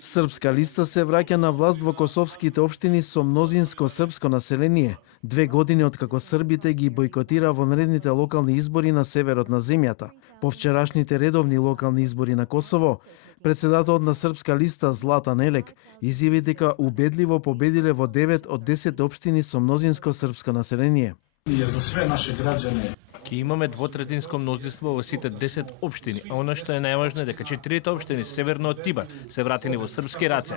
Српска листа се враќа на власт во косовските општини со мнозинско српско население, 2 години откако србите ги бојкотира вонредните локални избори на северот на земјата. По вчерашните редовни локални избори на Косово, председателот на Српска листа Златан Елек изјави дека убедливо победиле во 9 од 10 општини со мнозинско српско население. За све наши граѓани Ке имаме двотретинско мнозинство во сите 10 општини, а она што е најважно е дека 4 општини северно од Тибар се вратени во српски раце.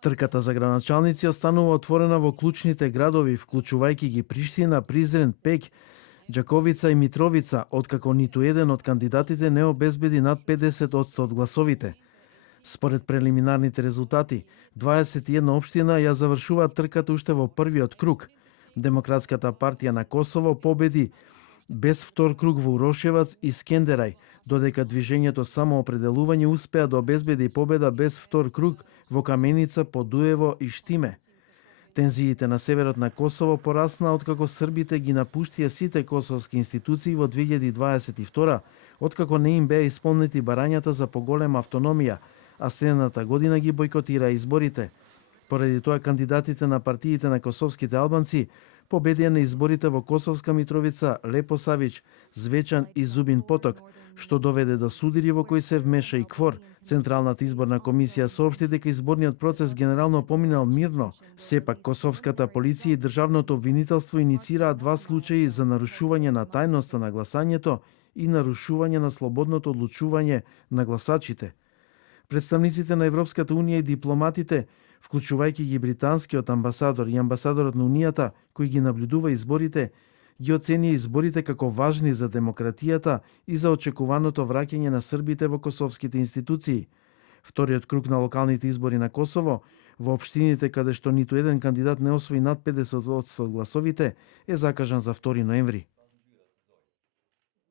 Трката за градоначалници останува отворена во клучните градови, вклучувајќи ги Приштина, Призрен, Пеќ, Џаковица и Митровица, откако ниту еден од кандидатите не обезбеди над 50% од гласовите. Според прелиминарните резултати, 21 општина ја завршува трката уште во првиот круг. Демократската партија на Косово победи без втор круг во Урошевац и Скендерај, додека движењето Самоопределување успеа да обезбеди победа без втор круг во Каменица, Подуево и Штиме. Тензиите на северот на Косово пораснаа откако србите ги напуштија сите косовски институции во 2022, откако не им беа исполнети барањата за поголема автономија, а следната година ги бојкотира изборите. Поради тоа кандидатите на партиите на косовските албанци победија на изборите во Косовска Митровица, Лепосавич, Звечан и Зубин Поток, што доведе до судири во кои се вмеша и КФОР. Централната изборна комисија соопшти дека изборниот процес генерално поминал мирно. Сепак косовската полиција и државното обвинителство иницираа 2 случаи за нарушување на тајноста на гласањето и нарушување на слободното одлучување на гласачите. Представниците на Европската унија и дипломатите, вклучувајќи ги британскиот амбасадор и амбасадорот на Унијата, кој ги наблюдува изборите, ги оценија изборите како важни за демократијата и за очекуваното враќање на србите во косовските институции. Вториот круг на локалните избори на Косово, во општините каде што ниту еден кандидат не освои над 50% од гласовите, е закажан за 2 ноември.